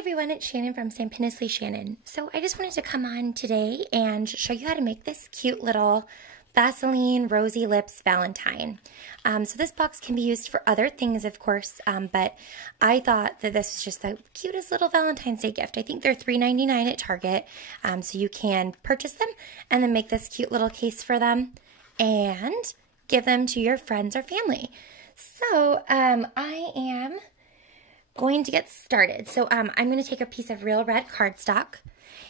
everyone, it's Shannon from St. Pennisley Shannon. So I just wanted to come on today and show you how to make this cute little Vaseline Rosy Lips Valentine. So this box can be used for other things, of course, but I thought that this was just the cutest little Valentine's Day gift. I think they're $3.99 at Target, so you can purchase them and then make this cute little case for them and give them to your friends or family. So I am going to get started. So I'm going to take a piece of real red cardstock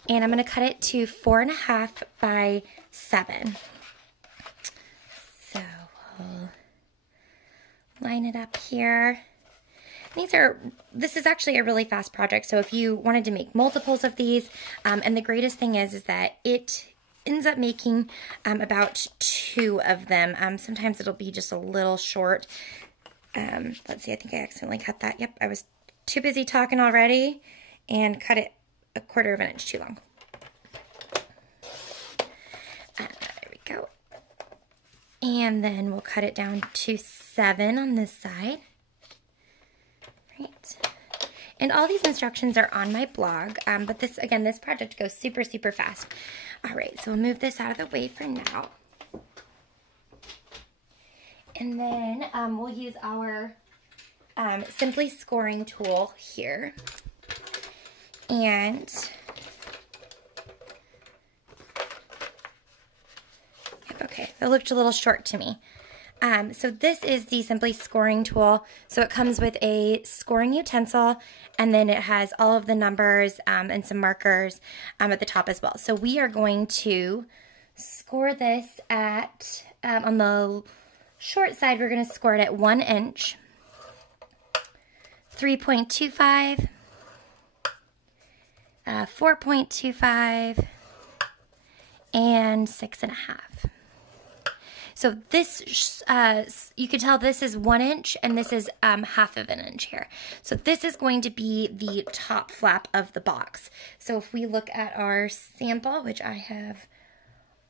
and I'm going to cut it to 4.5 by 7. So we'll line it up here. This is actually a really fast project, so if you wanted to make multiples of these, and the greatest thing is that it ends up making about 2 of them. Sometimes it'll be just a little short. Let's see, I think I accidentally cut that. Yep, I was too busy talking already and cut it 1/4 of an inch too long. There we go. And then we'll cut it down to 7 on this side. Right. And all these instructions are on my blog, but this project goes super, super fast. All right, so we'll move this out of the way for now. And then we'll use our Simply scoring tool here. And okay, it looked a little short to me. So this is the Simply scoring tool. So it comes with a scoring utensil, and then it has all of the numbers and some markers at the top as well. So we are going to score this at, on the short side, we're going to score it at 1 inch, 3.25, 4.25, and 6.5. So this, you can tell this is 1 inch and this is 1/2 of an inch here. So this is going to be the top flap of the box. So if we look at our sample, which I have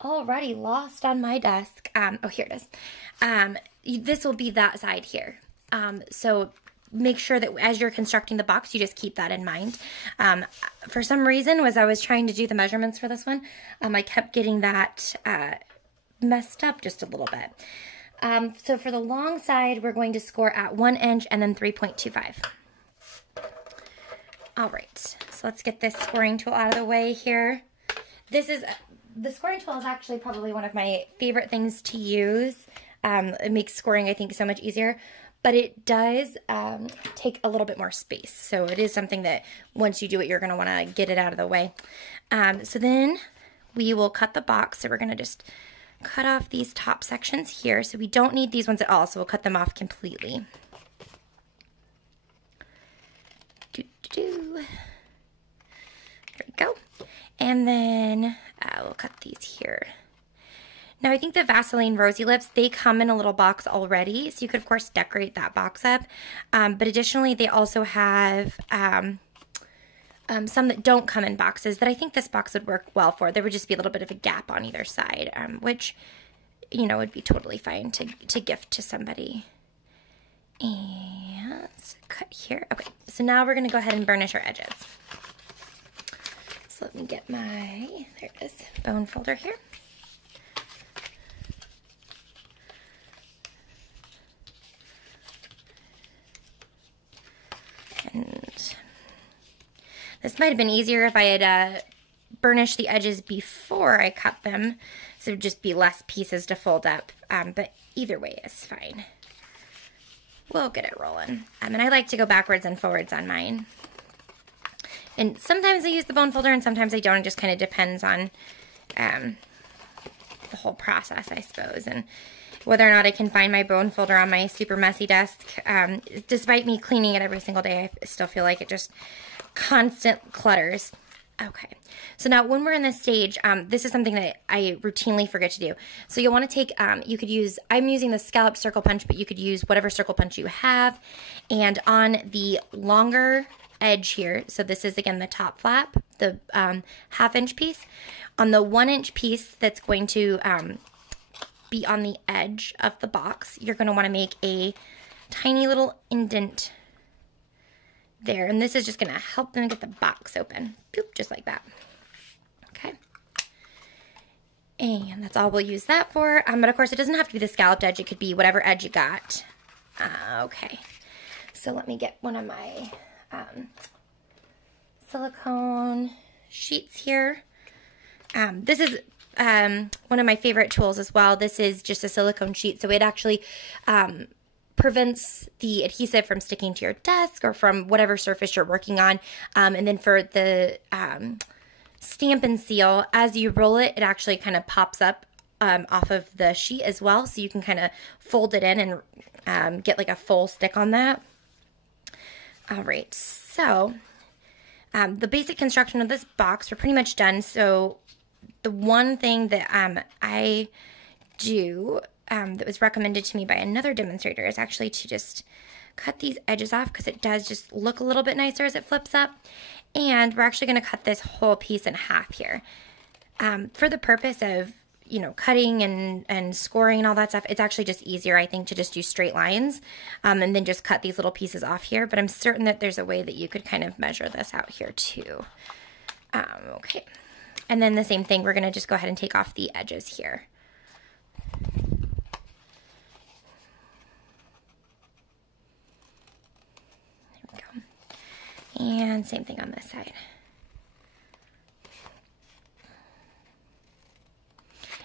already lost on my desk. Oh, here it is. This will be that side here. So make sure that as you're constructing the box, you just keep that in mind. For some reason, as I was trying to do the measurements for this one, I kept getting that messed up just a little bit. So for the long side, we're going to score at 1 inch and then 3.25. All right, so let's get this scoring tool out of the way here. The scoring tool is actually probably one of my favorite things to use. It makes scoring, I think, so much easier, but it does take a little bit more space. So it is something that once you do it, you're going to want to get it out of the way. So then we will cut the box. So we're going to just cut off these top sections here. So we don't need these ones at all, so we'll cut them off completely. There we go. And then we'll cut these here. Now I think the Vaseline Rosy Lips, they come in a little box already, so you could of course decorate that box up. But additionally, they also have some that don't come in boxes that I think this box would work well for. There would just be a little bit of a gap on either side, which, you know, would be totally fine to gift to somebody. And let's cut here. Okay, so now we're going to go ahead and burnish our edges. So let me get my, there it is, bone folder here. And this might have been easier if I had burnished the edges before I cut them, so it would just be less pieces to fold up, but either way is fine. We'll get it rolling. And I like to go backwards and forwards on mine. And sometimes I use the bone folder and sometimes I don't. It just kind of depends on the whole process, I suppose, and whether or not I can find my bone folder on my super messy desk. Despite me cleaning it every single day, I still feel like it just constant clutters. Okay, so now when we're in this stage, this is something that I routinely forget to do. So you'll want to take, you could use, I'm using the scallop circle punch, but you could use whatever circle punch you have. And on the longer edge here, so this is again the top flap, the 1/2 inch piece. On the 1 inch piece that's going to be on the edge of the box, you're going to want to make a tiny little indent there. And this is just going to help them get the box open. Boop, just like that. Okay. And that's all we'll use that for. But of course, it doesn't have to be the scalloped edge. It could be whatever edge you got. Okay. So let me get one of my silicone sheets here. This is one of my favorite tools as well. This is just a silicone sheet, so it actually prevents the adhesive from sticking to your desk or from whatever surface you're working on. And then for the stamp and seal, as you roll it, it actually kind of pops up off of the sheet as well, so you can kind of fold it in and get like a full stick on that. All right, so the basic construction of this box, we're pretty much done. So the one thing that I do that was recommended to me by another demonstrator is actually to just cut these edges off, because it does just look a little bit nicer as it flips up. And we're actually going to cut this whole piece in half here. For the purpose of, you know, cutting and scoring and all that stuff, it's actually just easier, I think, to just do straight lines and then just cut these little pieces off here. But I'm certain that there's a way that you could kind of measure this out here too. Okay. And then the same thing, we're going to just go ahead and take off the edges here. There we go. And same thing on this side.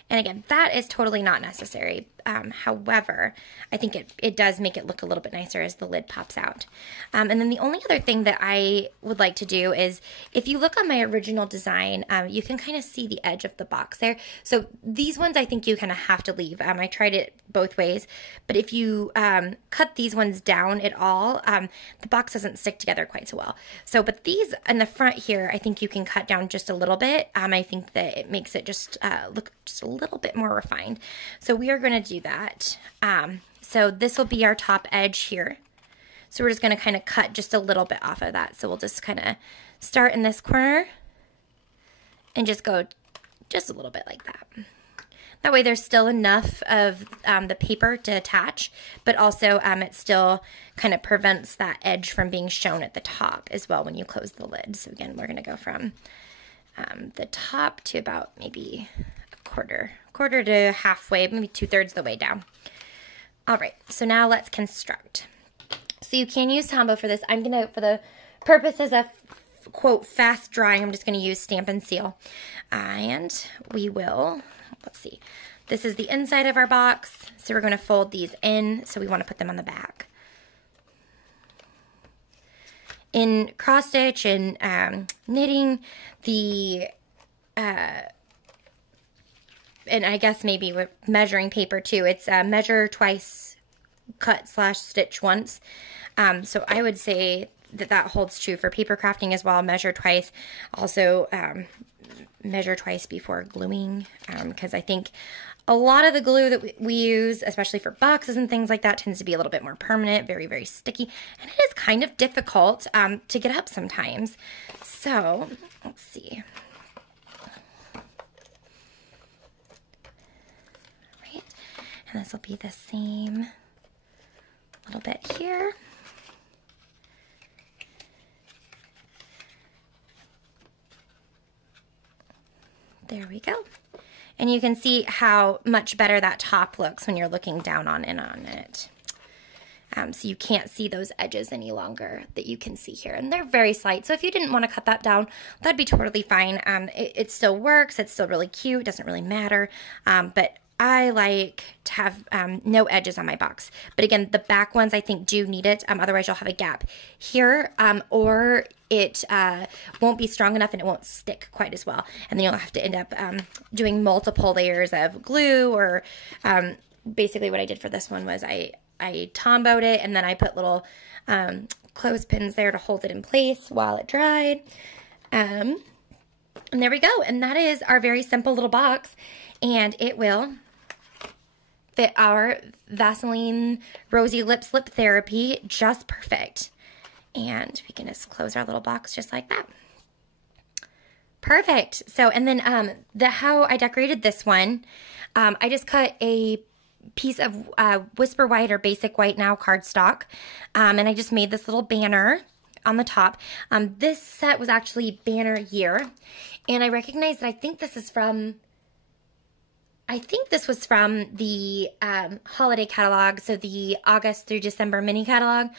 And again, that is totally not necessary. However, I think it does make it look a little bit nicer as the lid pops out. And then the only other thing that I would like to do is, if you look on my original design, you can kind of see the edge of the box there. So these ones I think you kind of have to leave. I tried it both ways, but if you cut these ones down at all, the box doesn't stick together quite so well. So, but these in the front here, I think you can cut down just a little bit. I think that it makes it just look just a little bit more refined. So we are going to do that. So this will be our top edge here. So we're just going to kind of cut just a little bit off of that. So we'll just kind of start in this corner and just go just a little bit like that. That way there's still enough of the paper to attach, but also it still kind of prevents that edge from being shown at the top as well when you close the lid. So again, we're going to go from the top to about maybe a quarter to halfway, maybe 2/3 the way down. All right, so now let's construct. So you can use Tombow for this. I'm gonna, for the purposes of quote fast drying, I'm just gonna use Stamp and Seal. And we will, let's see, this is the inside of our box, so we're gonna fold these in, so we wanna put them on the back. In cross stitch and knitting, the and I guess maybe with measuring paper too, it's measure twice, cut / stitch once. So I would say that that holds true for paper crafting as well. Measure twice. Also measure twice before gluing, because I think a lot of the glue that we use, especially for boxes and things like that, tends to be a little bit more permanent, very, very sticky, and it is kind of difficult to get up sometimes. So let's see. And this will be the same little bit here. There we go. And you can see how much better that top looks when you're looking down on it. So you can't see those edges any longer that you can see here. And they're very slight. So if you didn't want to cut that down, that'd be totally fine. It still works. It's still really cute. It doesn't really matter. But I like to have no edges on my box. But again, the back ones I think do need it. Otherwise you'll have a gap here, or it won't be strong enough and it won't stick quite as well. And then you'll have to end up doing multiple layers of glue, or basically what I did for this one was I Tombowed it, and then I put little clothespins there to hold it in place while it dried. And there we go. And that is our very simple little box. And it will fit our Vaseline Rosy Lips Lip Therapy just perfect. And we can just close our little box just like that. Perfect. So, and then how I decorated this one, I just cut a piece of Whisper White or Basic White now cardstock, and I just made this little banner on the top. This set was actually banner year, and I recognize that I think this was from the holiday catalog, so the August through December mini catalog.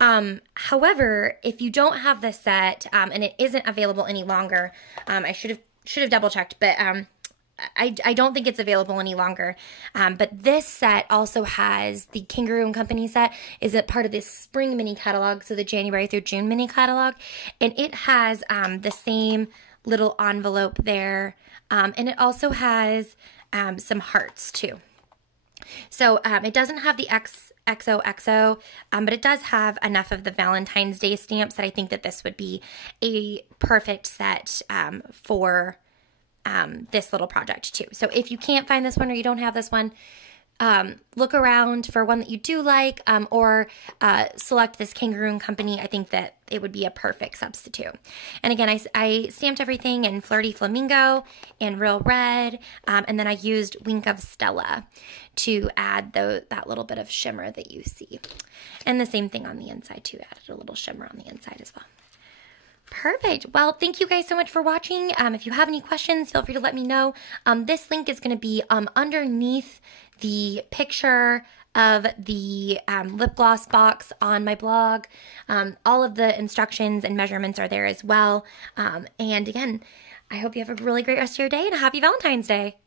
However, if you don't have this set and it isn't available any longer, I should have double checked, but I don't think it's available any longer. But this set also has the Kangaroo & Company set, is it part of this spring mini catalog, so the January through June mini catalog, and it has the same little envelope there, and it also has some hearts too. So it doesn't have the XOXO, but it does have enough of the Valentine's Day stamps that I think that this would be a perfect set for this little project too. So if you can't find this one or you don't have this one, look around for one that you do like, or select this Kangaroo & Company. I think that it would be a perfect substitute. And again, I stamped everything in Flirty Flamingo and Real Red, and then I used Wink of Stella to add that little bit of shimmer that you see. And the same thing on the inside too, added a little shimmer on the inside as well. Perfect. Well, thank you guys so much for watching. If you have any questions, feel free to let me know. This link is going to be underneath the picture of the lip gloss box on my blog. All of the instructions and measurements are there as well. And again, I hope you have a really great rest of your day and a happy Valentine's Day.